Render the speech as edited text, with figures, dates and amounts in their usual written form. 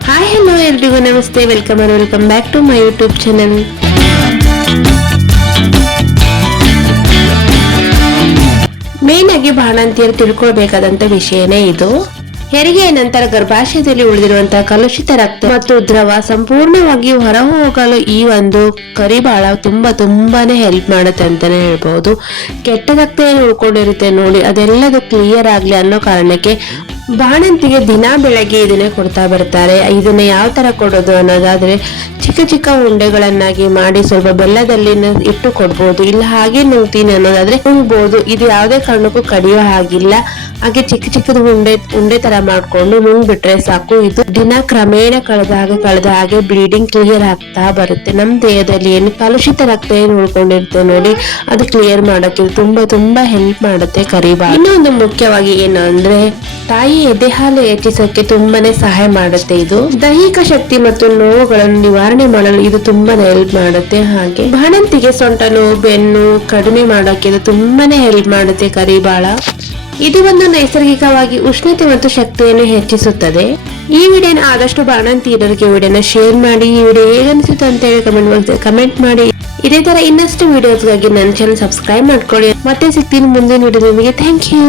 Hi hello ಎಲ್ರಿಗೂ ನಮಸ್ತೆ, welcome back to my YouTube channel. Main ಆಗಿ ಬಾಣಂತಿಯರು ತಿಳ್ಕೊಳ್ಬೇಕಾದಂತ ವಿಷಯನೇ ಇದು. ಹೆರಿಗೆಯ ನಂತರ ಗರ್ಭಾಶಯದಲ್ಲಿ ಉಳಿದಿರುವಂತಹ ಕಲುಷಿತ ರಕ್ತ ಮತ್ತು ದ್ರವ ಸಂಪೂರ್ಣವಾಗಿ ಹೊರ ಹೋಗಲು ಈ ಒಂದು ಕರಿಬಾಳ ತುಂಬಾನೇ ಹೆಲ್ಪ್ ಮಾಡುತ್ತೆ ಅಂತಾನೆ ಹೇಳ್ಬಹುದು. ಕೆಟ್ಟ ರಕ್ತ ಏನು ಉಳ್ಕೊಂಡಿರುತ್ತೆ ನೋಡಿ, ಅದೆಲ್ಲದು ಕ್ಲಿಯರ್ ಆಗ್ಲಿ ಅನ್ನೋ ಕಾರಣಕ್ಕೆ ಬಾಣಂತಿಗೆ ದಿನ ಬೆಳಗ್ಗೆ ಇದನ್ನೇ ಕೊಡ್ತಾ ಬರ್ತಾರೆ. ಇದನ್ನ ಯಾವ ತರ ಕೊಡೋದು ಅನ್ನೋದಾದ್ರೆ, ಚಿಕ್ಕ ಉಂಡೆಗಳನ್ನಾಗಿ ಮಾಡಿ ಸ್ವಲ್ಪ ಬೆಲ್ಲದಲ್ಲಿ ಇಟ್ಟು ಕೊಡ್ಬೋದು. ಇಲ್ಲ ಹಾಗೆ ನುಂಗ್ತೀನಿ ಅನ್ನೋದಾದ್ರೆ ನುಂಗ್ಬೋದು. ಇದು ಯಾವುದೇ ಕಾರಣಕ್ಕೂ ಕಡಿಯೋ ಹಾಗಿಲ್ಲ. ಹಾಗೆ ಚಿಕ್ಕದು ಉಂಡೆ ತರ ಮಾಡ್ಕೊಂಡು ನುಂಗ್ಬಿಟ್ರೆ ಸಾಕು. ಇದು ದಿನ ಕ್ರಮೇಣ ಕಳೆದ ಹಾಗೆ ಬ್ಲೀಡಿಂಗ್ ಕ್ಲಿಯರ್ ಆಗ್ತಾ ಬರುತ್ತೆ. ನಮ್ ದೇಹದಲ್ಲಿ ಏನು ಕಲುಷಿತ ರಕ್ತ ಏನು ಉಳ್ಕೊಂಡಿರುತ್ತೆ ನೋಡಿ, ಅದು ಕ್ಲಿಯರ್ ಮಾಡೋಕೆ ತುಂಬಾ ಹೆಲ್ಪ್ ಮಾಡುತ್ತೆ ಕರಿಬಾಳ. ಇನ್ನೊಂದು ಮುಖ್ಯವಾಗಿ ಏನು ಅಂದ್ರೆ, ತಾಯಿ ಎದೆ ಹಾಲು ಹೆಚ್ಚಿಸೋಕೆ ತುಂಬಾನೇ ಸಹಾಯ ಮಾಡುತ್ತೆ. ಇದು ದೈಹಿಕ ಶಕ್ತಿ ಮತ್ತು ನೋವುಗಳನ್ನು ನಿವಾರಣೆ ಮಾಡಲು ಇದು ತುಂಬಾನೇ ಹೆಲ್ಪ್ ಮಾಡುತ್ತೆ. ಹಾಗೆ ಬಾಣಂತಿಗೆ ಸೊಂಟ ನೋವು, ಬೆನ್ನು ಕಡಿಮೆ ಮಾಡೋಕೆ ಇದು ತುಂಬಾನೇ ಹೆಲ್ಪ್ ಮಾಡುತ್ತೆ ಕರಿಬಾಳ. ಇದು ಒಂದು ನೈಸರ್ಗಿಕವಾಗಿ ಉಷ್ಣತೆ ಮತ್ತು ಶಕ್ತಿಯನ್ನು ಹೆಚ್ಚಿಸುತ್ತದೆ. ಈ ವಿಡಿಯೋನ ಆದಷ್ಟು ಬಾಣಂತಿಯರಿಗೆ ವಿಡಿಯೋನ ಶೇರ್ ಮಾಡಿ. ಈ ವಿಡಿಯೋ ಹೇಗನ್ಸುತ್ತೆ ಅಂತ ಹೇಳಿ ಕಮೆಂಟ್ ಮಾಡಿ. ಇದೇ ತರ ಇನ್ನಷ್ಟು ವಿಡಿಯೋಸ್ಗಾಗಿ ನನ್ನ ಚಾನಲ್ ಸಬ್ಸ್ಕ್ರೈಬ್ ಮಾಡ್ಕೊಳ್ಳಿ. ಮತ್ತೆ ಸಿಗ್ತೀನಿ ಮುಂದಿನ ವಿಡಿಯೋ. ನಿಮಗೆ ಥ್ಯಾಂಕ್ ಯು.